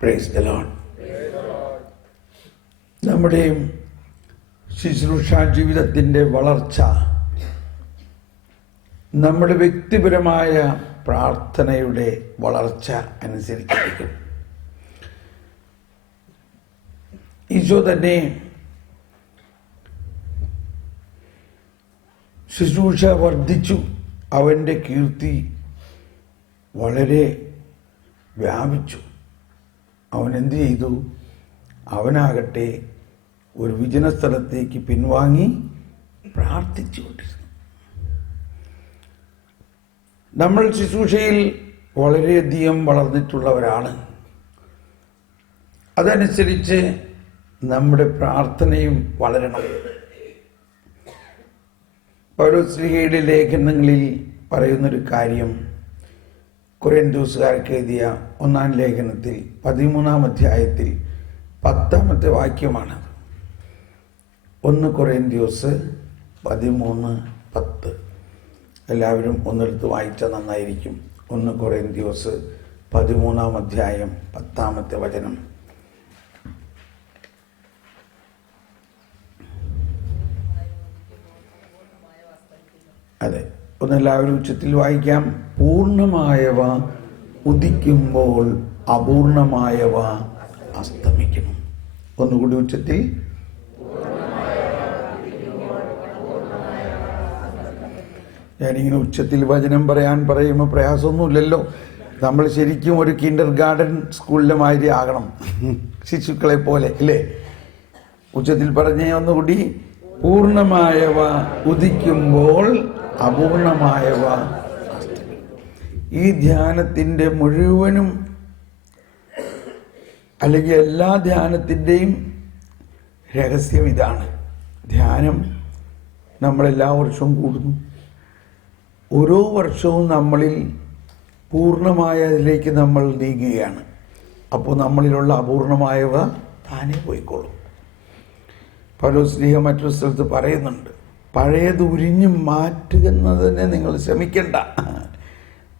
Praise the Lord. നമ്മുടെ ശുശ്രൂഷ ജീവിതത്തിൻ്റെ വളർച്ച നമ്മുടെ വ്യക്തിപരമായ പ്രാർത്ഥനയുടെ വളർച്ച അനുസരിച്ചിരിക്കും. ഈശോ തന്നെ ശുശ്രൂഷ വർദ്ധിച്ചു, അവൻ്റെ കീർത്തി വളരെ വ്യാപിച്ചു. അവൻ എന്തു ചെയ്തു? അവനാകട്ടെ ഒരു വിജന സ്ഥലത്തേക്ക് പിൻവാങ്ങി പ്രാർത്ഥിച്ചുകൊണ്ടിരുന്നു. നമ്മൾ ശുശ്രൂഷയിൽ വളരെയധികം വളർന്നിട്ടുള്ളവരാണ്. അതനുസരിച്ച് നമ്മുടെ പ്രാർത്ഥനയും വളരണം. പൗലോസ്ലീഹയുടെ ലേഖനങ്ങളിൽ പറയുന്നൊരു കാര്യം കൊരിന്ത്യക്കാർക്ക് എഴുതിയ 1-ാം ലേഖനത്തിൽ 13-ാം അധ്യായത്തിൽ 10-ാമത്തെ വാക്യമാണ്. 1 കൊരിന്ത്യസ് 13:10. എല്ലാവരും ഒന്നെടുത്ത് വായിച്ചാൽ നന്നായിരിക്കും. 1 കൊരിന്ത്യസ് 13-ാം അധ്യായം 10-ാമത്തെ വചനം. അതെ, ഒന്നെല്ലാവരും ഉച്ചത്തിൽ വായിക്കാം. പൂർണ്ണമായവ ഉദിക്കുമ്പോൾ അപൂർണമായവ അസ്തമിക്കണം. ഒന്നുകൂടി ഉച്ചത്തിൽ. ഞാനിങ്ങനെ ഉച്ചത്തിൽ വചനം പറയുമ്പോൾ പ്രയാസമൊന്നുമില്ലല്ലോ. നമ്മൾ ശരിക്കും ഒരു കിൻഡർ ഗാർഡൻ സ്കൂളിലെ മാതിരി ആകണം, ശിശുക്കളെ പോലെ അല്ലേ? ഉച്ചത്തിൽ പറഞ്ഞേ ഒന്നുകൂടി. പൂർണ്ണമായവ ഉദിക്കുമ്പോൾ അപൂർണമായവ അസ്തമിക്കും. ഈ ധ്യാനത്തിൻ്റെ മുഴുവനും അല്ലെങ്കിൽ എല്ലാ ധ്യാനത്തിൻ്റെയും രഹസ്യം ഇതാണ്. ധ്യാനം നമ്മളെല്ലാ വർഷവും കൂടുന്നു. ഓരോ വർഷവും നമ്മളിൽ പൂർണ്ണമായതിലേക്ക് നമ്മൾ നീങ്ങുകയാണ്. അപ്പോൾ നമ്മളിലുള്ള അപൂർണമായവ താനേ പോയിക്കോളും. പൗലോസ്ലീഹ മറ്റൊരു സ്ഥലത്ത് പറയുന്നുണ്ട്, പഴയത് ഉരിഞ്ഞു മാറ്റുന്നതിനെ നിങ്ങൾ ശ്രമിക്കണ്ട,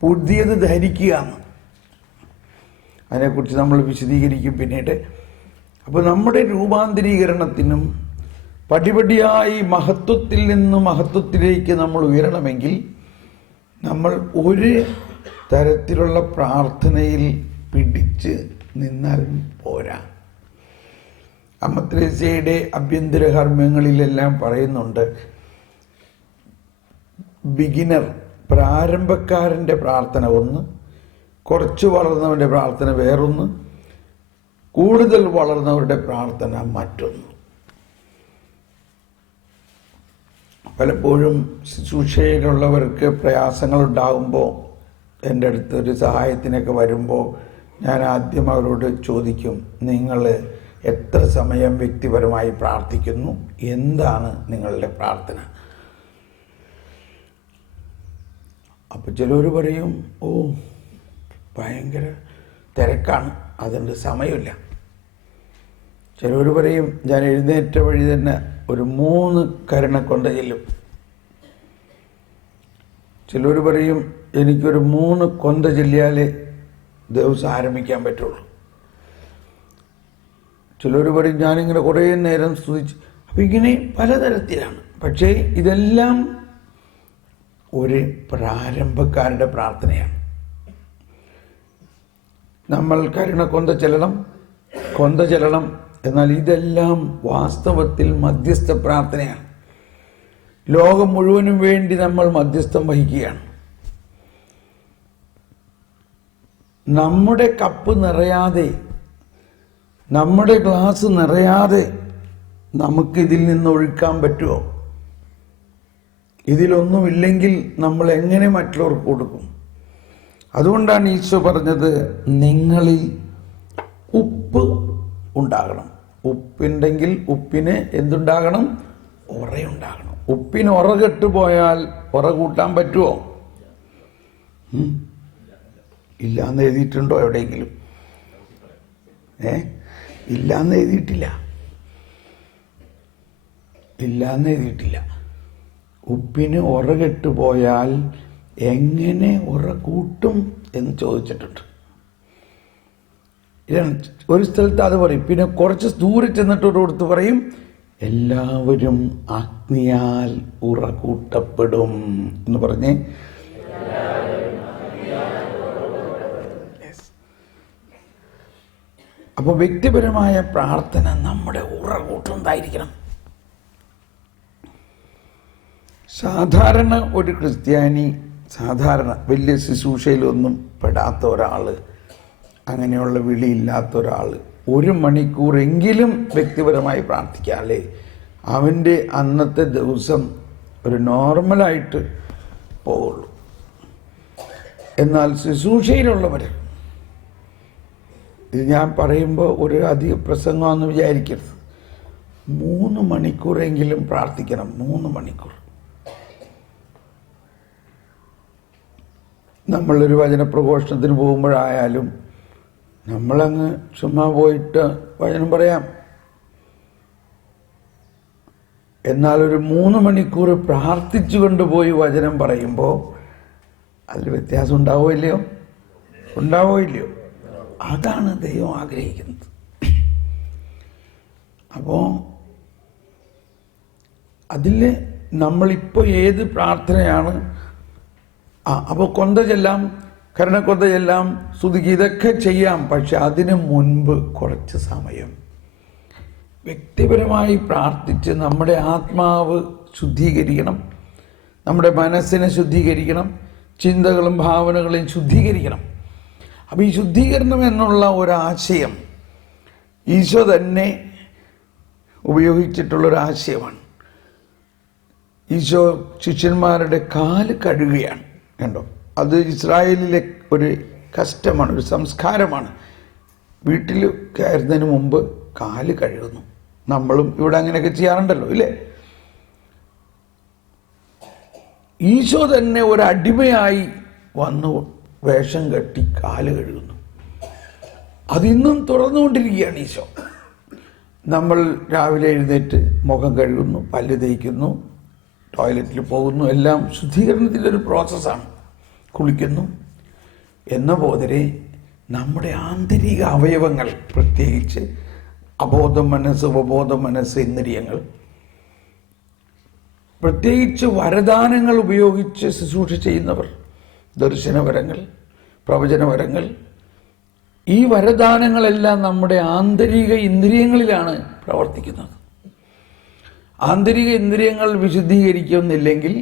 പുതിയത് ധരിക്കുക എന്ന്. അതിനെക്കുറിച്ച് നമ്മൾ വിശദീകരിക്കും പിന്നീട്. അപ്പോൾ നമ്മുടെ രൂപാന്തരീകരണത്തിനും പടിപടിയായി മഹത്വത്തിൽ നിന്ന് മഹത്വത്തിലേക്ക് നമ്മൾ ഉയരണമെങ്കിൽ നമ്മൾ ഒരു തരത്തിലുള്ള പ്രാർത്ഥനയിൽ പിടിച്ച് നിന്നാൽ പോരാ. അമ്മ ത്രേസ്യയുടെ ആഭ്യന്തര കർമ്മങ്ങളിലെല്ലാം പറയുന്നുണ്ട്, ബിഗിനർ പ്രാരംഭക്കാരൻ്റെ പ്രാർത്ഥന ഒന്ന്, കുറച്ച് വളർന്നവൻ്റെ പ്രാർത്ഥന വേറൊന്ന്, കൂടുതൽ വളർന്നവരുടെ പ്രാർത്ഥന മറ്റൊന്ന്. പലപ്പോഴും ശുശ്രൂഷയിലുള്ളവർക്ക് പ്രയാസങ്ങളുണ്ടാകുമ്പോൾ, എൻ്റെ അടുത്ത് ഒരു സഹായത്തിനൊക്കെ വരുമ്പോൾ ഞാൻ ആദ്യം അവരോട് ചോദിക്കും, നിങ്ങൾ എത്ര സമയം വ്യക്തിപരമായി പ്രാർത്ഥിക്കുന്നു? എന്താണ് നിങ്ങളുടെ പ്രാർത്ഥന? അപ്പോൾ ചിലർ പറയും, ഓ ഭയങ്കര തിരക്കാണ്, അതുകൊണ്ട് സമയമില്ല. ചിലർ പറയും, ഞാൻ എഴുന്നേറ്റ വഴി തന്നെ ഒരു 3 കരുണക്കൊന്ത ചെല്ലും. ചിലർ പറയും, എനിക്കൊരു 3 കൊന്ത ചെല്ലിയാലേ ദിവസം ആരംഭിക്കാൻ പറ്റുള്ളൂ. ചിലർ പറയും, ഞാനിങ്ങനെ കുറേ നേരം സ്തുതിച്ച്. അപ്പം ഇങ്ങനെ പലതരത്തിലാണ്. പക്ഷേ ഇതെല്ലാം ഒരു പ്രാരംഭക്കാരുടെ പ്രാർത്ഥനയാണ്. നമ്മൾ കരുണക്കൊന്ത ചെല്ലണം. എന്നാൽ ഇതെല്ലാം വാസ്തവത്തിൽ മധ്യസ്ഥ പ്രാർത്ഥനയാണ്. ലോകം മുഴുവനും വേണ്ടി നമ്മൾ മധ്യസ്ഥം വഹിക്കുകയാണ്. നമ്മുടെ കപ്പ് നിറയാതെ, നമ്മുടെ ഗ്ലാസ് നിറയാതെ നമുക്കിതിൽ നിന്ന് ഒഴുക്കാൻ പറ്റുമോ? ഇതിലൊന്നുമില്ലെങ്കിൽ നമ്മൾ എങ്ങനെ മറ്റുള്ളവർക്ക് കൊടുക്കും? അതുകൊണ്ടാണ് ഈശോ പറഞ്ഞത്, നിങ്ങളിൽ ഉപ്പ് ഉണ്ടാകണം. ഉപ്പുണ്ടെങ്കിൽ ഉപ്പിന് എന്തുണ്ടാകണം? ഉറയുണ്ടാകണം. ഉപ്പിന് ഉറ കെട്ടുപോയാൽ ഉറ കൂട്ടാൻ പറ്റുമോ? ഇല്ലാന്ന് എഴുതിയിട്ടുണ്ടോ എവിടെയെങ്കിലും? ഇല്ലാന്ന് എഴുതിയിട്ടില്ല. ഉപ്പിന് ഉറ കെട്ടുപോയാൽ എങ്ങനെ ഉറ കൂട്ടും എന്ന് ചോദിച്ചിട്ടുണ്ട്. ഒരു സ്ഥലത്ത് അത് പറയും. പിന്നെ കുറച്ച് ദൂരെ ചെന്നിട്ട് ഒരിടത്ത് പറയും, എല്ലാവരും അഗ്നിയാൽ ഉറകൂട്ടപ്പെടും എന്ന് പറഞ്ഞേ. അപ്പോൾ വ്യക്തിപരമായ പ്രാർത്ഥന നമ്മുടെ ഉറകൂട്ടുന്നതായിരിക്കണം. സാധാരണ ഒരു ക്രിസ്ത്യാനി, സാധാരണ വലിയ ശുശ്രൂഷയിലൊന്നും പെടാത്ത ഒരാൾ, അങ്ങനെയുള്ള വിളിയില്ലാത്ത ഒരാൾ 1 മണിക്കൂറെങ്കിലും വ്യക്തിപരമായി പ്രാർത്ഥിക്കാല്ലേ അവൻ്റെ അന്നത്തെ ദിവസം ഒരു നോർമലായിട്ട് പോവുള്ളൂ. എന്നാൽ ശുശ്രൂഷയിലുള്ളവർ, ഇത് ഞാൻ പറയുമ്പോൾ ഒരു അധിക പ്രസംഗമെന്ന് വിചാരിക്കരുത്, 3 മണിക്കൂറെങ്കിലും പ്രാർത്ഥിക്കണം. 3 മണിക്കൂർ. നമ്മളൊരു വചനപ്രഘോഷണത്തിന് പോകുമ്പോഴായാലും നമ്മളങ്ങ് ചുമ്മാ പോയിട്ട് വചനം പറയാം. എന്നാൽ ഒരു 3 മണിക്കൂർ പ്രാർത്ഥിച്ചു കൊണ്ടുപോയി വചനം പറയുമ്പോൾ അതിൽ വ്യത്യാസം ഉണ്ടാവോ ഇല്ലയോ? ഉണ്ടാവോ ഇല്ലയോ? അതാണ് ദൈവം ആഗ്രഹിക്കുന്നത്. അപ്പോൾ അതിൽ നമ്മളിപ്പോൾ ഏത് പ്രാർത്ഥനയാണ്, അപ്പോൾ കൊന്ത ചെല്ലാം, കരുണക്കൊന്ത ചെല്ലാം, സ്തുതിക്ക്, ഇതൊക്കെ ചെയ്യാം. പക്ഷെ അതിനു മുൻപ് കുറച്ച് സമയം വ്യക്തിപരമായി പ്രാർത്ഥിച്ച് നമ്മുടെ ആത്മാവ് ശുദ്ധീകരിക്കണം, നമ്മുടെ മനസ്സിനെ ശുദ്ധീകരിക്കണം, ചിന്തകളും ഭാവനകളെയും ശുദ്ധീകരിക്കണം. അപ്പോൾ ഈ ശുദ്ധീകരണം എന്നുള്ള ഒരാശയം ഈശോ തന്നെ ഉപയോഗിച്ചിട്ടുള്ളൊരാശയമാണ്. ഈശോ ശിഷ്യന്മാരുടെ കാല് കഴുകുകയാണ്. കണ്ടോ, അത് ഇസ്രായേലിലെ ഒരു കസ്റ്റമാണ്, ഒരു സംസ്കാരമാണ്. വീട്ടിൽ കയറുന്നതിന് മുമ്പ് കാല് കഴുകുന്നു. നമ്മളും ഇവിടെ അങ്ങനെയൊക്കെ ചെയ്യാറുണ്ടല്ലോ, ഇല്ലേ? ഈശോ തന്നെ ഒരടിമയായി വന്നു വേഷം കെട്ടി കാല് കഴുകുന്നു. അതിന്നും തുറന്നുകൊണ്ടിരിക്കുകയാണ് ഈശോ. നമ്മൾ രാവിലെ എഴുന്നേറ്റ് മുഖം കഴുകുന്നു, പല്ല് തേക്കുന്നു, ടോയ്ലറ്റിൽ പോകുന്നു, എല്ലാം ശുദ്ധീകരണത്തിൻ്റെ ഒരു പ്രോസസ്സാണ്. കുളിക്കുന്നു എന്ന പോലെ നമ്മുടെ ആന്തരിക അവയവങ്ങൾ, പ്രത്യേകിച്ച് അബോധ മനസ്സ്, ഉപബോധ മനസ്സ്, ഇന്ദ്രിയങ്ങൾ, പ്രത്യേകിച്ച് വരദാനങ്ങൾ ഉപയോഗിച്ച് ശുശ്രൂഷ ചെയ്യുന്നവർ, ദർശനവരങ്ങൾ, പ്രവചനവരങ്ങൾ, ഈ വരദാനങ്ങളെല്ലാം നമ്മുടെ ആന്തരിക ഇന്ദ്രിയങ്ങളിലാണ് പ്രവർത്തിക്കുന്നത്. ആന്തരിക ഇന്ദ്രിയങ്ങൾ വിശുദ്ധീകരിക്കുന്നില്ലെങ്കിൽ,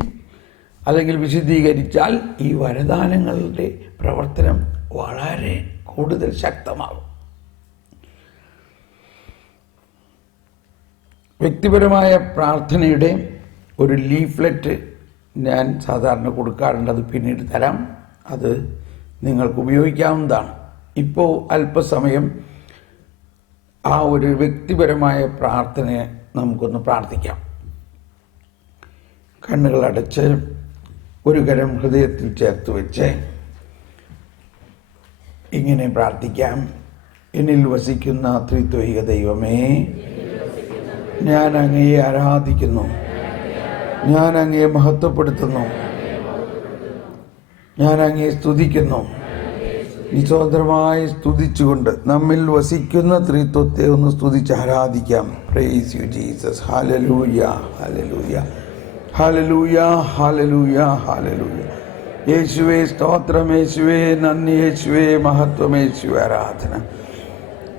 അല്ലെങ്കിൽ വിശുദ്ധീകരിച്ചാൽ ഈ വരദാനങ്ങളുടെ പ്രവർത്തനം വളരെ കൂടുതൽ ശക്തമാകും. വ്യക്തിപരമായ പ്രാർത്ഥനയുടെ ഒരു ലീഫ്ലെറ്റ് ഞാൻ സാധാരണ കൊടുക്കാറുണ്ട്. അത് പിന്നീട് തരാം. അത് നിങ്ങൾക്ക് ഉപയോഗിക്കാവുന്നതാണ്. ഇപ്പോൾ അല്പസമയം ആ ഒരു വ്യക്തിപരമായ പ്രാർത്ഥനയെ നമുക്കൊന്ന് പ്രാർത്ഥിക്കാം. കണ്ണുകളടച്ച് ഒരു കരം ഹൃദയത്തിൽ ചേർത്ത് വെച്ച് ഇങ്ങനെ പ്രാർത്ഥിക്കാം. എന്നിൽ വസിക്കുന്ന ത്രിത്വൈക ദൈവമേ, ഞാൻ അങ്ങയെ ആരാധിക്കുന്നു, ഞാൻ അങ്ങയെ മഹത്വപ്പെടുത്തുന്നു, ഞാൻ അങ്ങയെ സ്തുതിക്കുന്നു. നിസ്വതന്ത്രമായി സ്തുതിച്ചുകൊണ്ട് നമ്മിൽ വസിക്കുന്ന ത്രിത്വത്തെ ഒന്ന് സ്തുതിച്ച് ആരാധിക്കാം. Praise you Jesus. Hallelujah, hallelujah, hallelujah, hallelujah, hallelujah. യേശുവേ സ്തോത്രം, യേശുവേ നന്ദി, യേശുവേ മഹത്വം, യേശുവേ ആരാധന.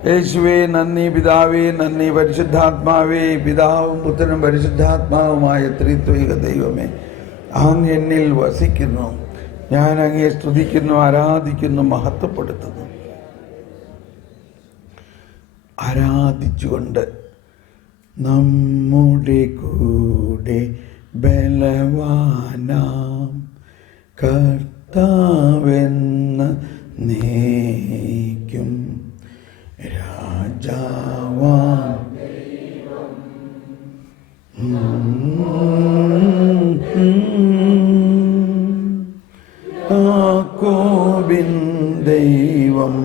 യേശുവേ നന്ദി, പിതാവേ നന്ദി, പരിശുദ്ധാത്മാവേ, പിതാവും പുത്രനും പരിശുദ്ധാത്മാവുമായ ത്രിത്വൈക ദൈവമേ, അങ്ങ് എന്നിൽ വസിക്കുന്നു. ഞാൻ അങ്ങയെ സ്തുതിക്കുന്നു, ആരാധിക്കുന്നു, മഹത്വപ്പെടുത്തുന്നു. ആരാധിച്ചുകൊണ്ട് നമ്മുടെ കൂടെ ബലവാനാം കർത്താവെന്ന നേക്കും രാജാവാം യാക്കോബിൻ ദൈവം.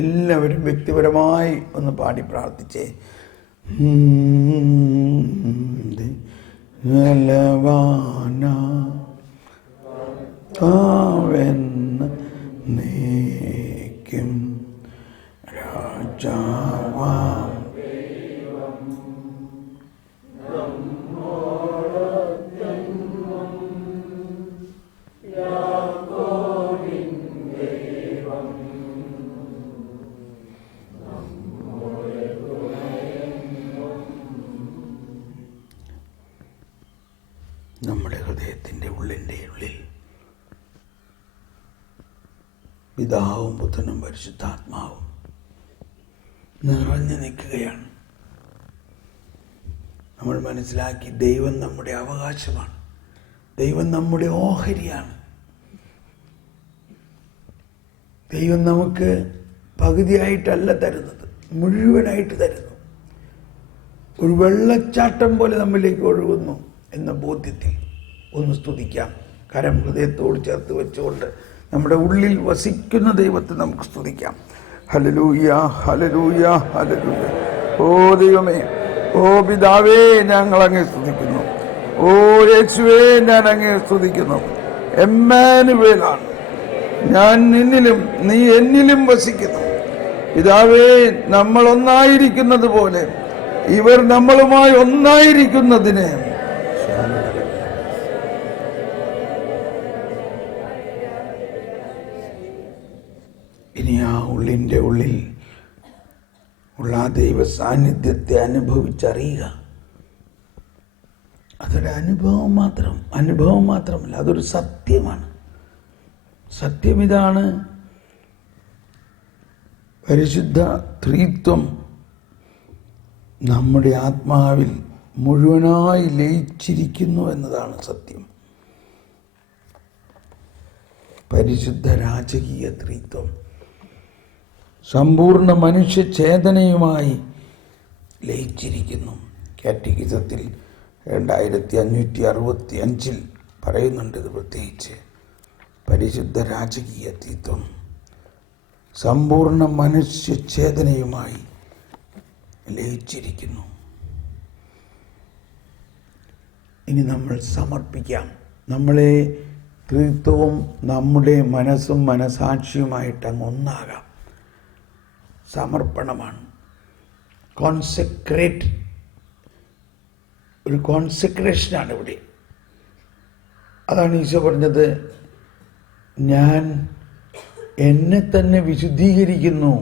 എല്ലാവരും വ്യക്തിപരമായി ഒന്ന് പാടി പ്രാർത്ഥിച്ചേ. ബലവാന നീക്കും രാജാവാം നമ്മുടെ ഹൃദയത്തിൻ്റെ ഉള്ളിൽ പിതാവും പുത്രനും പരിശുദ്ധാത്മാവും നിറഞ്ഞു നിൽക്കുകയാണ്. നമ്മൾ മനസ്സിലാക്കി ദൈവം നമ്മുടെ അവകാശമാണ്, ദൈവം നമ്മുടെ ഓഹരിയാണ്. ദൈവം നമുക്ക് പകുതിയായിട്ടല്ല തരുന്നത്, മുഴുവനായിട്ട് തരുന്നു. ഒരു വെള്ളച്ചാട്ടം പോലെ നമ്മിലേക്ക് ഒഴുകുന്നു എന്ന ബോധ്യത്തിൽ ഒന്ന് സ്തുതിക്കാം. കരം ഹൃദയത്തോട് ചേർത്ത് വെച്ചുകൊണ്ട് നമ്മുടെ ഉള്ളിൽ വസിക്കുന്ന ദൈവത്തെ നമുക്ക് സ്തുതിക്കാം. Hallelujah, hallelujah, hallelujah. ഓ ദൈവമേ, ഓ പിതാവേ, ഞങ്ങൾ അങ്ങേ സ്തുതിക്കുന്നു. ഓ യേശുവേ, ഞാൻ അങ്ങേ സ്തുതിക്കുന്നു. എമ്മാനുവേലാണ്, ഞാൻ നിന്നിലും നീ എന്നിലും വസിക്കുന്നു. പിതാവേ, നമ്മൾ ഒന്നായിരിക്കുന്നത് പോലെ ഇവർ നമ്മളുമായി ഒന്നായിരിക്കുന്നതിന് ഇനി ആ ഉള്ളിൻ്റെ ഉള്ളിൽ ഉള്ള ആ ദൈവ സാന്നിധ്യത്തെ അനുഭവിച്ചറിയുക. അതൊരു അനുഭവം മാത്രമല്ല, അതൊരു സത്യമാണ്. സത്യം ഇതാണ്: പരിശുദ്ധ ത്രിത്വം നമ്മുടെ ആത്മാവിൽ മുഴുവനായി ലയിച്ചിരിക്കുന്നു എന്നതാണ് സത്യം. പരിശുദ്ധ രാജകീയ ത്രിത്വം സമ്പൂർണ്ണ മനുഷ്യ ചേതനയുമായി ലയിച്ചിരിക്കുന്നു. കാറ്റഗിസത്തിൽ 2565 പറയുന്നുണ്ട് ഇത് പ്രത്യേകിച്ച്. പരിശുദ്ധ രാജകീയ ത്രിത്വം സമ്പൂർണ്ണ മനുഷ്യ ചേതനയുമായി ലയിച്ചിരിക്കുന്നു. ഇനി നമ്മൾ സമർപ്പിക്കാം. നമ്മളെ ത്രിത്വവും നമ്മുടെ മനസ്സും മനസാക്ഷിയുമായിട്ട് അങ്ങ് ഒന്നാകാം. സമർപ്പണമാണ്. ഒരു കോൺസെക്രേഷനാണ് ഇവിടെ. അതാണ് ഈശോ പറഞ്ഞത്, ഞാൻ എന്നെ തന്നെ വിശുദ്ധീകരിക്കുന്നു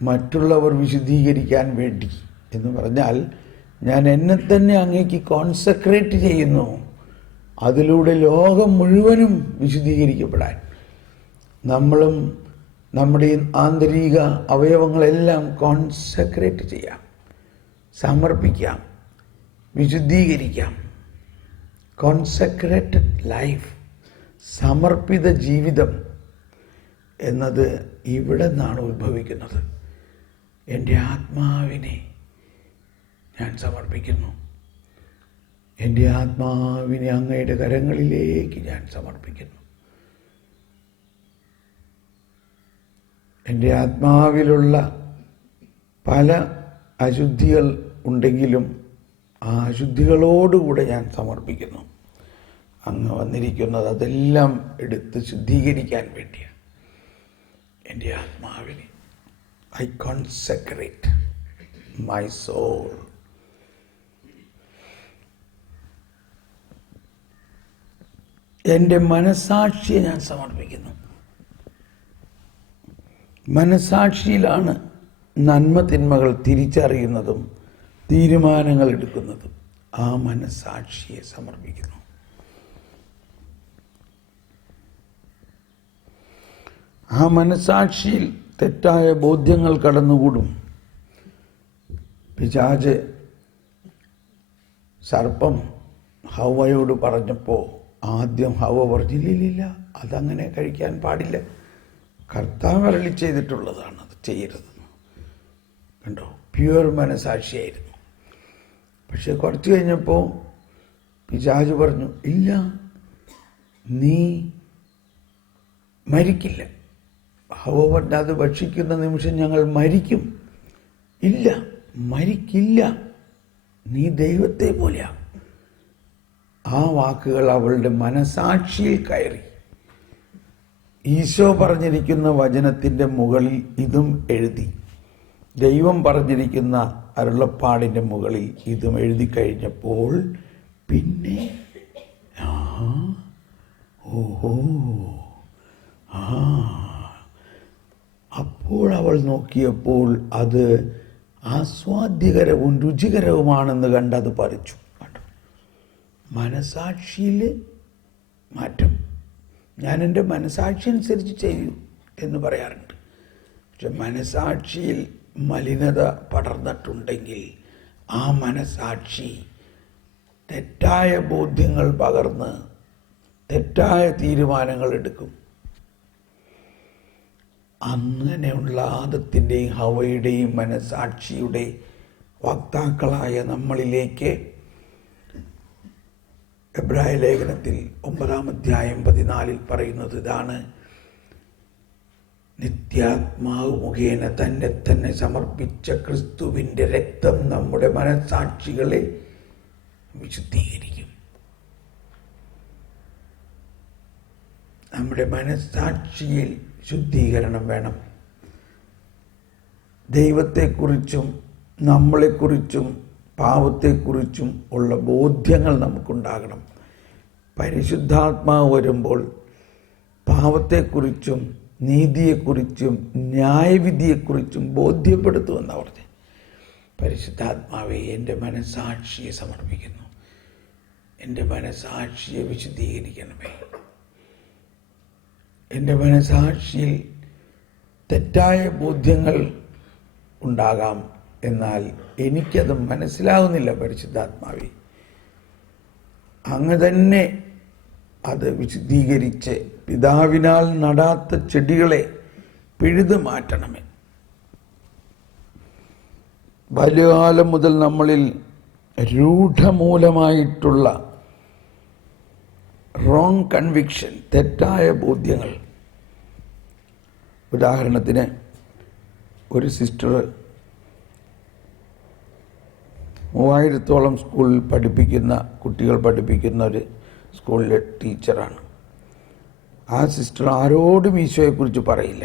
മറ്റുള്ളവർ വിശുദ്ധീകരിക്കാൻ വേണ്ടി എന്ന് പറഞ്ഞാൽ, ഞാൻ എന്നെ തന്നെ അങ്ങേക്ക് കോൺസെക്രേറ്റ് ചെയ്യുന്നു, അതിലൂടെ ലോകം മുഴുവനും വിശുദ്ധീകരിക്കപ്പെടാൻ. നമ്മളും നമ്മുടെ ആന്തരിക അവയവങ്ങളെല്ലാം കോൺസെക്രേറ്റ് ചെയ്യാം, സമർപ്പിക്കാം, വിശുദ്ധീകരിക്കാം. കോൺസെക്രേറ്റഡ് ലൈഫ്, സമർപ്പിത ജീവിതം എന്നത് ഇവിടെ നിന്നാണ് ഉത്ഭവിക്കുന്നത്. എൻ്റെ ആത്മാവിനെ ഞാൻ സമർപ്പിക്കുന്നു, എൻ്റെ ആത്മാവിനെ അങ്ങയുടെ കരങ്ങളിലേക്ക് ഞാൻ സമർപ്പിക്കുന്നു. എൻ്റെ ആത്മാവിലുള്ള പല അശുദ്ധികൾ ഉണ്ടെങ്കിലും ആ അശുദ്ധികളോടുകൂടെ ഞാൻ സമർപ്പിക്കുന്നു. അങ്ങ് വന്നിരിക്കുന്നത് അതെല്ലാം എടുത്ത് ശുദ്ധീകരിക്കാൻ വേണ്ടിയാണ്. എൻ്റെ ആത്മാവിനെ ഐ കോൺസെക്രേറ്റ് മൈ സോൾ. എൻ്റെ മനസാക്ഷിയെ ഞാൻ സമർപ്പിക്കുന്നു. മനസാക്ഷിയിലാണ് നന്മ തിന്മകൾ തിരിച്ചറിയുന്നതും തീരുമാനങ്ങൾ എടുക്കുന്നതും. ആ മനസാക്ഷിയെ സമർപ്പിക്കുന്നു. ആ മനസാക്ഷിയിൽ തെറ്റായ ബോധ്യങ്ങൾ കടന്നുകൂടും. പിശാച് സർപ്പം ഹവ്വയോട് പറഞ്ഞപ്പോൾ ആദ്യം ഹവ്വ പറഞ്ഞില്ല, അതങ്ങനെ കഴിക്കാൻ പാടില്ല, കർത്താവ് അരുളി ചെയ്തിട്ടുള്ളതാണ്, അത് ചെയ്യരുതെന്ന്. കണ്ടോ, പ്യുവർ മനസാക്ഷിയായിരുന്നു. പക്ഷെ കുറച്ച് കഴിഞ്ഞപ്പോൾ പിശാച് പറഞ്ഞു, ഇല്ല, നീ മരിക്കില്ല. ഹവ്വ പറഞ്ഞ അത് ഭക്ഷിക്കുന്ന നിമിഷം ഞങ്ങൾ മരിക്കും. ഇല്ല, മരിക്കില്ല, നീ ദൈവത്തെ പോലെയാണ്. ആ വാക്കുകൾ അവളുടെ മനസാക്ഷിയിൽ കയറി. ഈശോ പറഞ്ഞിരിക്കുന്ന വചനത്തിൻ്റെ മുകളിൽ ഇതും എഴുതി. ദൈവം പറഞ്ഞിരിക്കുന്ന അരുളപ്പാടിൻ്റെ മുകളിൽ ഇതും എഴുതി കഴിഞ്ഞപ്പോൾ പിന്നെ ഓഹോ അപ്പോൾ അവൾ നോക്കിയപ്പോൾ അത് ആസ്വാദ്യകരവും രുചികരവുമാണെന്ന് കണ്ടത് പറിച്ചു. മനസാക്ഷിയിൽ മാറ്റം. ഞാൻ എൻ്റെ മനസാക്ഷി അനുസരിച്ച് ചെയ്യൂ എന്ന് പറയാറുണ്ട്. പക്ഷെ മനസാക്ഷിയിൽ മലിനത പടർന്നിട്ടുണ്ടെങ്കിൽ ആ മനസാക്ഷി തെറ്റായ ബോധ്യങ്ങൾ പകർന്ന് തെറ്റായ തീരുമാനങ്ങൾ എടുക്കും. അങ്ങനെയുള്ള ആദത്തിൻ്റെയും ഹവയുടെയും മനസാക്ഷിയുടെ വക്താക്കളായ നമ്മളിലേക്ക് എബ്രായ ലേഖനത്തിൽ 9-ാം അധ്യായം 14 പറയുന്നത് ഇതാണ്: നിത്യാത്മാവ് മുഖേന തന്നെ സമർപ്പിച്ച ക്രിസ്തുവിൻ്റെ രക്തം നമ്മുടെ മനസാക്ഷികളെ വിശുദ്ധീകരിക്കും. നമ്മുടെ മനസാക്ഷിയിൽ ശുദ്ധീകരണം വേണം. ദൈവത്തെക്കുറിച്ചും നമ്മളെക്കുറിച്ചും പാപത്തെക്കുറിച്ചും ഉള്ള ബോധ്യങ്ങൾ നമുക്കുണ്ടാകണം. പരിശുദ്ധാത്മാവ് വരുമ്പോൾ പാപത്തെക്കുറിച്ചും നീതിയെക്കുറിച്ചും ന്യായവിധിയെക്കുറിച്ചും ബോധ്യപ്പെടുത്തുമെന്ന് പറഞ്ഞ്, പരിശുദ്ധാത്മാവെ എൻ്റെ മനസാക്ഷിയെ സമർപ്പിക്കുന്നു, എൻ്റെ മനസാക്ഷിയെ വിശുദ്ധീകരിക്കണമേ. എൻ്റെ മനസാക്ഷിയിൽ തെറ്റായ ബോധ്യങ്ങൾ ഉണ്ടാകാം, എന്നാൽ എനിക്കത് മനസ്സിലാകുന്നില്ല. പരിശുദ്ധാത്മാവേ, അങ്ങ് തന്നെ അത് വിശുദ്ധീകരിച്ച് പിതാവിനാൽ നടാത്ത ചെടികളെ പിഴുതു മാറ്റണമേ. ബാല്യകാലം മുതൽ നമ്മളിൽ രൂഢമൂലമായിട്ടുള്ള റോങ് കൺവിക്ഷൻ, തെറ്റായ ബോധ്യങ്ങൾ. ഉദാഹരണത്തിന്, ഒരു സിസ്റ്റർ 3000-ഓളം സ്കൂളിൽ കുട്ടികൾ പഠിപ്പിക്കുന്ന ഒരു സ്കൂളിലെ ടീച്ചറാണ്. ആ സിസ്റ്റർ ആരോടും ഈശോയെക്കുറിച്ച് പറയില്ല.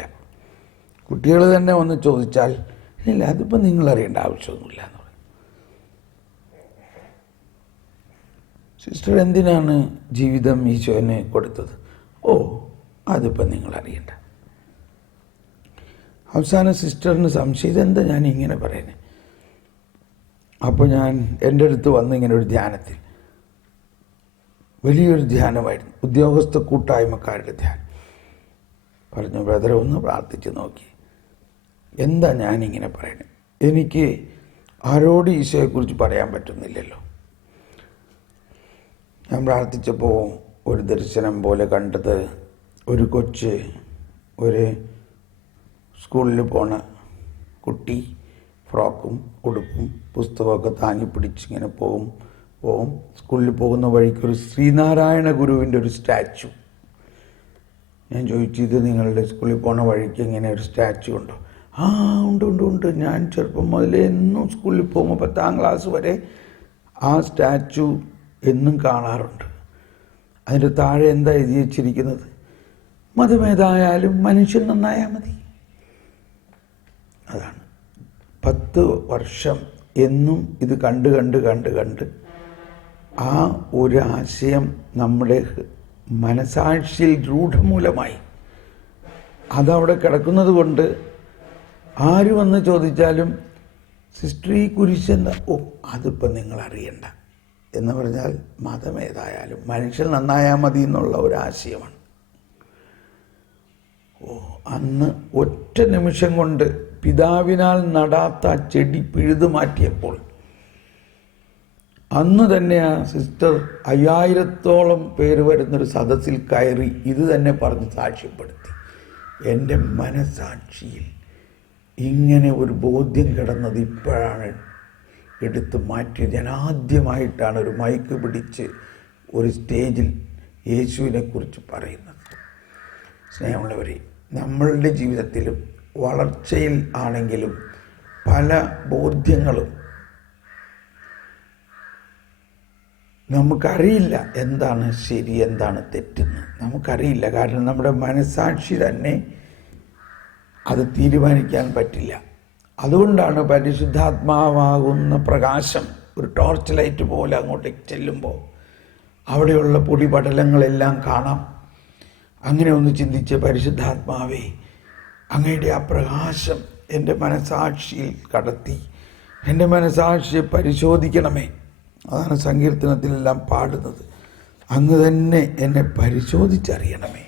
കുട്ടികൾ തന്നെ വന്ന് ചോദിച്ചാൽ ഇല്ല, അതിപ്പോൾ നിങ്ങൾ അറിയേണ്ട ആവശ്യമൊന്നുമില്ല എന്ന് പറയും. സിസ്റ്റർ എന്തിനാണ് ജീവിതം ഈശോനെ കൊടുത്തത്? ഓ, അതിപ്പോൾ നിങ്ങൾ അറിയണ്ട. അവസാനം സിസ്റ്ററിന് സംശയം, ഇതെന്താ ഞാൻ ഇങ്ങനെ പറയുന്നത്? അപ്പോൾ ഞാൻ എൻ്റെ അടുത്ത് വന്ന് ഇങ്ങനെ ഒരു ധ്യാനത്തിൽ, വലിയൊരു ധ്യാനമായിരുന്നു, ഉദ്യോഗസ്ഥ കൂട്ടായ്മക്കാരുടെ ധ്യാനം. പറഞ്ഞു, ബ്രദറെ ഒന്ന് പ്രാർത്ഥിച്ച് നോക്കി, എന്താ ഞാനിങ്ങനെ പറയണത്? എനിക്ക് ആരോട് ഈശോയെക്കുറിച്ച് പറയാൻ പറ്റുന്നില്ലല്ലോ. ഞാൻ പ്രാർത്ഥിച്ചപ്പോൾ ഒരു ദർശനം പോലെ കണ്ടത്, ഒരു കൊച്ച്, ഒരു സ്കൂളിൽ പോണ കുട്ടി ഫ്രോക്കും ഉടുപ്പും പുസ്തകമൊക്കെ താങ്ങി പിടിച്ചിങ്ങനെ പോകും. സ്കൂളിൽ പോകുന്ന വഴിക്ക് ഒരു ശ്രീനാരായണ ഗുരുവിൻ്റെ ഒരു സ്റ്റാച്ചു. ഞാൻ ചോദിച്ചു, ഇത് നിങ്ങളുടെ സ്കൂളിൽ പോണ വഴിക്ക് ഇങ്ങനെ ഒരു സ്റ്റാച്ചു ഉണ്ടോ? ആ, ഉണ്ട്. ഞാൻ ചെറുപ്പം മുതലേ എന്നും സ്കൂളിൽ പോകുമ്പോൾ 10ാം ക്ലാസ് വരെ ആ സ്റ്റാച്ചു എന്നും കാണാറുണ്ട്. അതിൻ്റെ താഴെ എന്താ എഴുതി വച്ചിരിക്കുന്നത്? മതമേതായാലും മനുഷ്യൻ നന്നായാൽ മതി. അതാണ് 10 വർഷം എന്നും ഇത് കണ്ട് ആ ഒരു ആശയം നമ്മുടെ മനസാക്ഷിയിൽ രൂഢമൂലമായി അതവിടെ കിടക്കുന്നത് കൊണ്ട് ആര് വന്ന് ചോദിച്ചാലും സിസ്റ്റർ ഈ കുരിശെന്താ? ഓ, അതിപ്പോൾ നിങ്ങൾ അറിയണ്ട എന്ന് പറഞ്ഞാൽ മതമേതായാലും മനുഷ്യൻ നന്നായാൽ മതി എന്നുള്ള ഒരാശയമാണ്. അന്ന് ഒറ്റ നിമിഷം കൊണ്ട് പിതാവിനാൽ നടാത്ത ചെടി പിഴുതു മാറ്റിയപ്പോൾ അന്ന് തന്നെ ആ സിസ്റ്റർ 5000-ഓളം പേര് വരുന്നൊരു സദസ്സിൽ കയറി ഇത് തന്നെ പറഞ്ഞ് സാക്ഷ്യപ്പെടുത്തി. എൻ്റെ മനസാക്ഷിയിൽ ഇങ്ങനെ ഒരു ബോധ്യം കിടന്നത് ഇപ്പോഴാണ് എടുത്ത് മാറ്റിയത്. ഞാൻ ആദ്യമായിട്ടാണ് ഒരു മൈക്ക് പിടിച്ച് ഒരു സ്റ്റേജിൽ യേശുവിനെക്കുറിച്ച് പറയുന്നത്. സ്നേഹമുള്ളവരെ, നമ്മളുടെ ജീവിതത്തിലും വളർച്ചയിൽ ആണെങ്കിലും പല ബോധ്യങ്ങളും നമുക്കറിയില്ല എന്താണ് ശരി എന്താണ് തെറ്റെന്ന്. നമുക്കറിയില്ല. കാരണം നമ്മുടെ മനസ്സാക്ഷി തന്നെ അത് തീരുമാനിക്കാൻ പറ്റില്ല. അതുകൊണ്ടാണ് പരിശുദ്ധാത്മാവാകുന്ന പ്രകാശം ഒരു ടോർച്ച് ലൈറ്റ് പോലെ അങ്ങോട്ടേക്ക് ചെല്ലുമ്പോൾ അവിടെയുള്ള പൊടിപടലങ്ങളെല്ലാം കാണാം. അങ്ങനെ ഒന്ന് ചിന്തിച്ച്, പരിശുദ്ധാത്മാവേ, അങ്ങയുടെ ആ പ്രകാശം എൻ്റെ മനസാക്ഷിയിൽ കടത്തി എൻ്റെ മനസാക്ഷിയെ പരിശോധിക്കണമേ. അതാണ് സങ്കീർത്തനത്തിലെല്ലാം പാടുന്നത്. അങ്ങ് തന്നെ എന്നെ പരിശോധിച്ചറിയണമേ.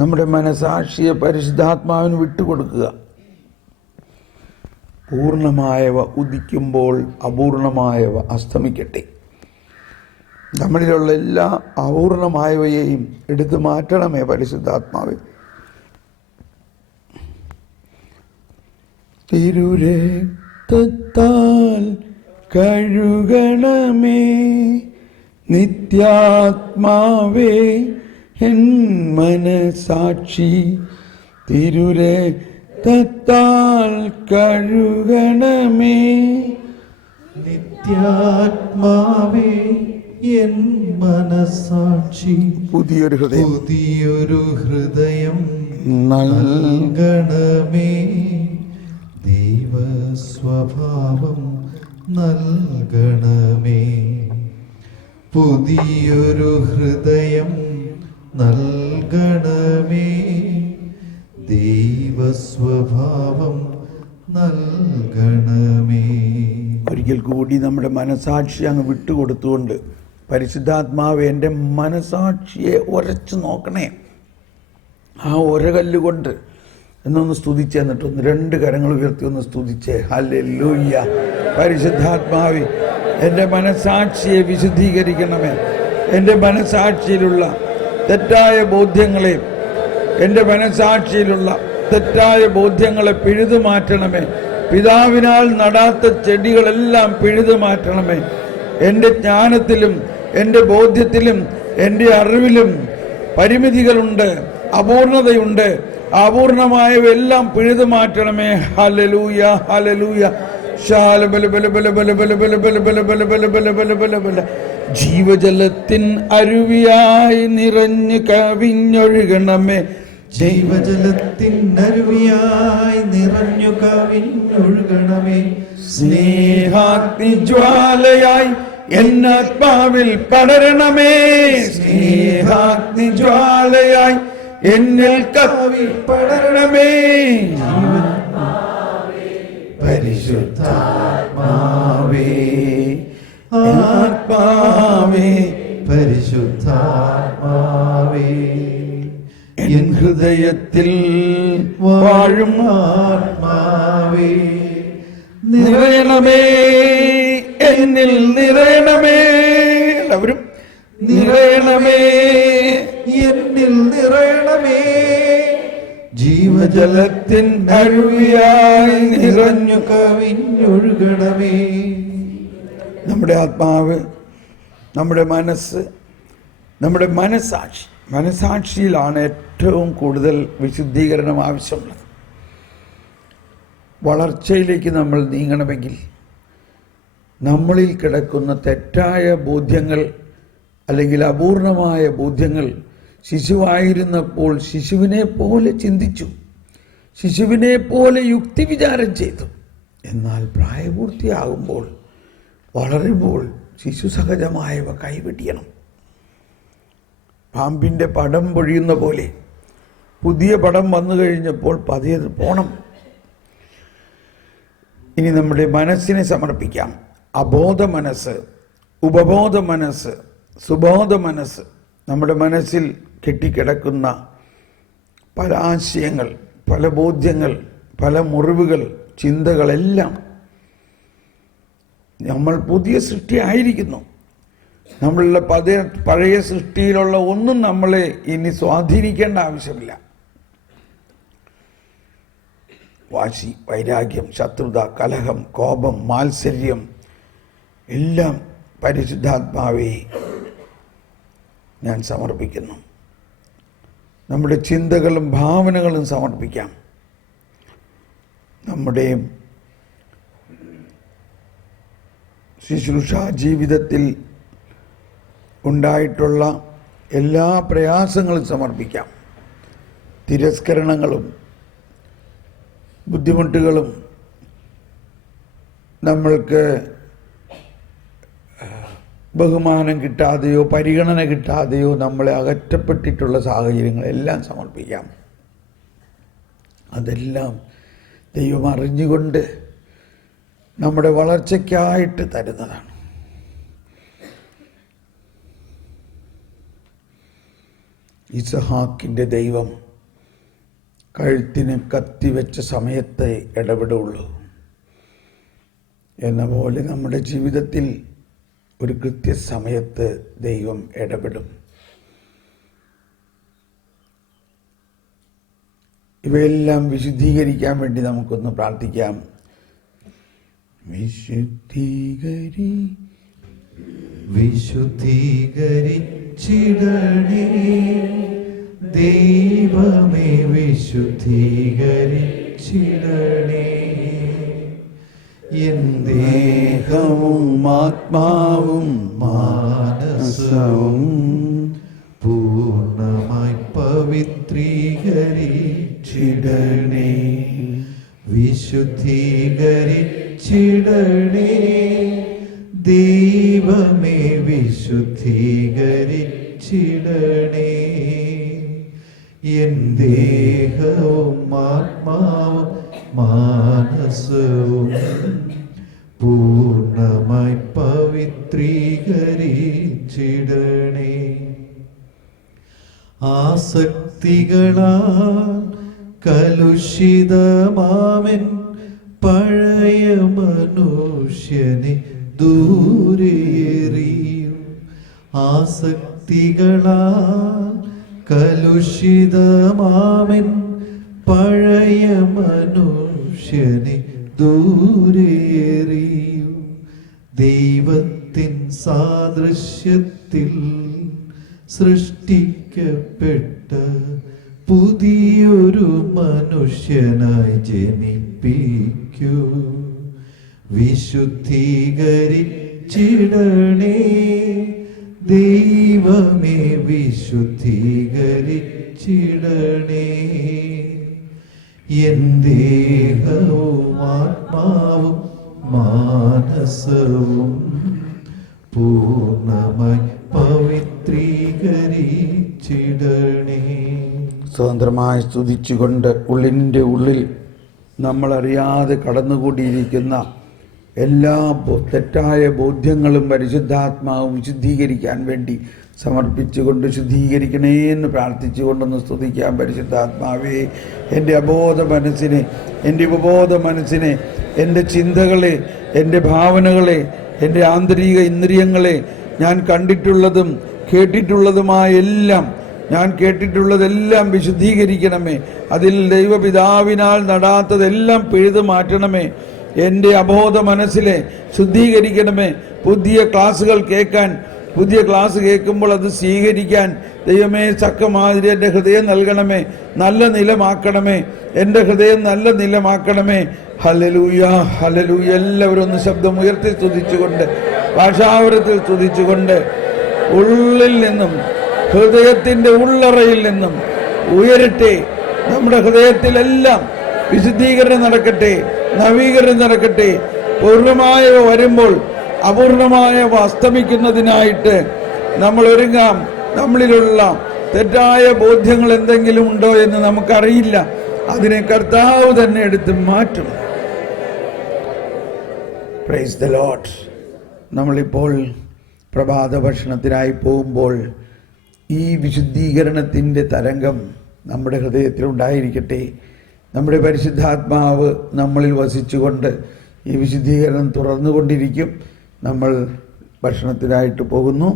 നമ്മുടെ മനസാക്ഷിയെ പരിശുദ്ധാത്മാവിന് വിട്ടുകൊടുക്കുക. പൂർണ്ണമായവ ഉദിക്കുമ്പോൾ അപൂർണമായവ അസ്തമിക്കട്ടെ. നമ്മളിലുള്ള എല്ലാ അപൂർണമായവയെയും എടുത്തു മാറ്റണമേ പരിശുദ്ധാത്മാവേ. തിരുരക്തത്താൽ കഴുകണമേ നിത്യാത്മാവേ എൻ മനസാക്ഷി. തിരുരക്തത്താൽ കഴുകണമേ നിത്യാത്മാവേ എൻ മനസാക്ഷി. പുതിയൊരു ഹൃദയം നൽകണമേ. ദൈവസ്വഭാവം നൽകണമേ. പുതിയൊരു ഹൃദയം നൽകണമേ. ദൈവസ്വഭാവം നൽകണമേ. ഒരിക്കൽ കൂടി നമ്മുടെ മനസാക്ഷി അങ്ങ് വിട്ടുകൊടുത്തുകൊണ്ട്, പരിശുദ്ധാത്മാവ് എൻ്റെ മനസാക്ഷിയെ ഉരച്ചു നോക്കണേ. ആ ഒരകല്ലുകൊണ്ട് എന്നൊന്ന് സ്തുതിച്ച്, എന്നിട്ടൊന്ന് 2 കരങ്ങൾ ഉയർത്തി ഒന്ന് സ്തുതിച്ചേ. ഹല്ലേലൂയ. പരിശുദ്ധാത്മാവേ, എൻ്റെ മനസാക്ഷിയെ വിശുദ്ധീകരിക്കണമേ. എൻ്റെ മനസാക്ഷിയിലുള്ള തെറ്റായ ബോധ്യങ്ങളെ എൻ്റെ മനസാക്ഷിയിലുള്ള തെറ്റായ ബോധ്യങ്ങളെ പിഴുതു മാറ്റണമേ. പിതാവിനാൽ നടാത്ത ചെടികളെല്ലാം പിഴുതു മാറ്റണമേ. എൻ്റെ ജ്ഞാനത്തിലും എൻ്റെ ബോധ്യത്തിലും എൻ്റെ അറിവിലും പരിമിതികളുണ്ട്, അപൂർണതയുണ്ട്. അപൂർണമായവയെല്ലാം പിഴുതു മാറ്റണമേ. Hallelujah, hallelujah. ജീവജലത്തിൻ അരുവിയായി നിറഞ്ഞു കവിഞ്ഞൊഴുകണമേ. ജീവജലത്തിൻ അരുവിയായി നിറഞ്ഞു കവിഞ്ഞൊഴുകണമേ. സ്നേഹാഗ്നിജ്വാലയായി എന്നാത്മാവിൽ പടരണമേ. സ്നേഹാഗ്നിജ്വാലയായി എന്നിൽ കവിൽ പടരണമേ. പരിശുദ്ധാത്മാവേ, ആത്മാവേ, പരിശുദ്ധാത്മാവേ, എൻ ഹൃദയത്തിൽ വാഴും ആത്മാവേ, നിറയണമേ, എന്നിൽ നിറയണമേ. എല്ലാവരും നിറയണമേ, എന്നിൽ നിറയണമേ. ജീവജലത്തിൻ അരുവിയായി നിറഞ്ഞു കവിഞ്ഞൊഴുകണമേ. നമ്മുടെ ആത്മാവ്, നമ്മുടെ മനസ്സ്, നമ്മുടെ മനസാക്ഷിയിലാണ് ഏറ്റവും കൂടുതൽ വിശുദ്ധീകരണം ആവശ്യമുള്ളത്. വളർച്ചയിലേക്ക് നമ്മൾ നീങ്ങണമെങ്കിൽ നമ്മളിൽ കിടക്കുന്ന തെറ്റായ ബോധ്യങ്ങൾ അല്ലെങ്കിൽ അപൂർണമായ ബോധ്യങ്ങൾ ശിശുവായിരുന്നപ്പോൾ ശിശുവിനെ പോലെ ചിന്തിച്ചു, ശിശുവിനെ പോലെ യുക്തിവിചാരം ചെയ്തു. എന്നാൽ പ്രായപൂർത്തിയാകുമ്പോൾ, വളരുമ്പോൾ ശിശു സഹജമായവ കൈവെടിയണം. പാമ്പിൻ്റെ പടം പൊഴിയുന്ന പോലെ പുതിയ പടം വന്നു കഴിഞ്ഞപ്പോൾ പതിയത് പോണം. ഇനി നമ്മുടെ മനസ്സിനെ സമർപ്പിക്കാം. അബോധ മനസ്സ്, ഉപബോധ മനസ്സ്, സുബോധ മനസ്സ്, നമ്മുടെ മനസ്സിൽ കെട്ടിക്കിടക്കുന്ന പല ആശയങ്ങൾ, പല ബോധ്യങ്ങൾ, പല മുറിവുകൾ, ചിന്തകളെല്ലാം നമ്മൾ പുതിയ സൃഷ്ടി ആയിരിക്കുന്നു. നമ്മളുടെ പഴയ സൃഷ്ടിയിലുള്ള ഒന്നും നമ്മളെ ഇനി സ്വാധീനിക്കേണ്ട ആവശ്യമില്ല. വാശി, വൈരാഗ്യം, ശത്രുത, കലഹം, കോപം, മാത്സര്യം എല്ലാം പരിശുദ്ധാത്മാവേ ഞാൻ സമർപ്പിക്കുന്നു. നമ്മുടെ ചിന്തകളും ഭാവനകളും സമർപ്പിക്കാം. നമ്മുടെ ശുശ്രൂഷ ജീവിതത്തിൽ ഉണ്ടായിട്ടുള്ള എല്ലാ പ്രയാസങ്ങളും സമർപ്പിക്കാം. തിരസ്കരണങ്ങളും ബുദ്ധിമുട്ടുകളും നമ്മൾക്ക് ബഹുമാനം കിട്ടാതെയോ പരിഗണന കിട്ടാതെയോ നമ്മളെ അകറ്റപ്പെട്ടിട്ടുള്ള സാഹചര്യങ്ങളെല്ലാം സമർപ്പിക്കാം. അതെല്ലാം ദൈവം അറിഞ്ഞുകൊണ്ട് നമ്മുടെ വളർച്ചയ്ക്കായിട്ട് തരുന്നതാണ്. ഇസഹാക്കിൻ്റെ ദൈവം കഴുത്തിന് കത്തിവെച്ച സമയത്തെ ഇടപെടുള്ളൂ എന്ന പോലെ നമ്മുടെ ജീവിതത്തിൽ ഒരു കൃത്യസമയത്ത് ദൈവം ഇടപെടും. ഇവയെല്ലാം വിശുദ്ധീകരിക്കാൻ വേണ്ടി നമുക്കൊന്ന് പ്രാർത്ഥിക്കാം. വിശുദ്ധീകരിച്ചിടണേ ദൈവമേ, വിശുദ്ധീകരിച്ചിടണേ. എൻ ദേഹവും ആത്മാവും മാനസവും പൂർണ്ണമായി പവിത്രീകരിച്ചിടണേ. വിശുദ്ധീകരിച്ചിടണേ ദൈവമേ, വിശുദ്ധീകരിച്ചിടണേ. എൻ ദേഹവും ആത്മാവും മാനസവും പൂർണ്ണമായി പവിത്രീകരിച്ചിടണേ. ആസക്തികളാൽ കലുഷിതമാമൻ പഴയ മനുഷ്യനെ ദൂരെയെറിയും. ആസക്തികളാൽ കലുഷിതമാമൻ പഴയ മനുഷ്യനെ ദൂരെയെറിയും. ദൈവത്തിൻ സാദൃശ്യത്തിൽ സൃഷ്ടിക്കപ്പെട്ട പുതിയൊരു മനുഷ്യനായി ജനിപ്പിക്കൂ. വിശുദ്ധീകരിച്ചിടണേ ദൈവമേ, വിശുദ്ധീകരിച്ചിടണേ. എൻ ദേഹവും ആത്മാവും മാനസവും പൂർണ്ണമായി പവിത്രീകരിച്ചിടണേ. സ്വതന്ത്രമായി സ്തുതിച്ചുകൊണ്ട് ഉള്ളിൻ്റെ ഉള്ളിൽ നമ്മളറിയാതെ കടന്നുകൂടിയിരിക്കുന്ന എല്ലാ തെറ്റായ ബോധ്യങ്ങളും പരിശുദ്ധാത്മാവും വിശുദ്ധീകരിക്കാൻ വേണ്ടി സമർപ്പിച്ചുകൊണ്ട് ശുദ്ധീകരിക്കണേ എന്ന് പ്രാർത്ഥിച്ചുകൊണ്ടൊന്ന് സ്തുതിക്കാം. പരിശുദ്ധാത്മാവേ, എൻ്റെ അബോധ മനസ്സിനെ, എൻ്റെ ഉപബോധ മനസ്സിനെ, എൻ്റെ ചിന്തകളെ, എൻ്റെ ഭാവനകളെ, എൻ്റെ ആന്തരിക ഇന്ദ്രിയങ്ങളെ, ഞാൻ കണ്ടിട്ടുള്ളതും കേട്ടിട്ടുള്ളതുമായ എല്ലാം, ഞാൻ കേട്ടിട്ടുള്ളതെല്ലാം വിശുദ്ധീകരിക്കണമേ. അതിൽ ദൈവപിതാവിനാൽ നടാത്തതെല്ലാം പിഴുതു മാറ്റണമേ. എൻ്റെ അബോധ മനസ്സിലെ ശുദ്ധീകരിക്കണമേ. പുതിയ ക്ലാസ്സുകൾ കേൾക്കാൻ, പുതിയ ക്ലാസ് കേൾക്കുമ്പോൾ അത് സ്വീകരിക്കാൻ ദൈവമേ ചക്കമാതിരി എൻ്റെ ഹൃദയം നൽകണമേ. നല്ല നിലമാക്കണമേ. എൻ്റെ ഹൃദയം നല്ല നിലമാക്കണമേ. Hallelujah, hallelujah. എല്ലാവരും ഒന്ന് ശബ്ദം ഉയർത്തി സ്തുതിച്ചുകൊണ്ട്, ഭാഷാവരത്തിൽ സ്തുതിച്ചുകൊണ്ട്, ഉള്ളിൽ നിന്നും, ഹൃദയത്തിൻ്റെ ഉള്ളറയിൽ നിന്നും ഉയരട്ടെ. നമ്മുടെ ഹൃദയത്തിലെല്ലാം വിശുദ്ധീകരണം നടക്കട്ടെ, നവീകരണം നടക്കട്ടെ. പൂർണ്ണമായവ വരുമ്പോൾ അപൂർണമായവ അസ്തമിക്കുന്നതിനായിട്ട് നമ്മൾ ഒരുങ്ങാം. നമ്മളിലുള്ള തെറ്റായ ബോധ്യങ്ങൾ എന്തെങ്കിലും ഉണ്ടോ എന്ന് നമുക്കറിയില്ല. അതിനെ കർത്താവ് തന്നെ എടുത്ത് മാറ്റും. Praise the Lord. നമ്മളിപ്പോൾ പ്രഭാത ഭക്ഷണത്തിനായി പോകുമ്പോൾ ഈ വിശുദ്ധീകരണത്തിൻ്റെ തരംഗം നമ്മുടെ ഹൃദയത്തിലുണ്ടായിരിക്കട്ടെ. നമ്മുടെ പരിശുദ്ധാത്മാവ് നമ്മളിൽ വസിച്ചുകൊണ്ട് ഈ വിശുദ്ധീകരണം തുടർന്നുകൊണ്ടിരിക്കും. നമ്മൾ ഭക്ഷണത്തിനായിട്ട് പോകുന്നു.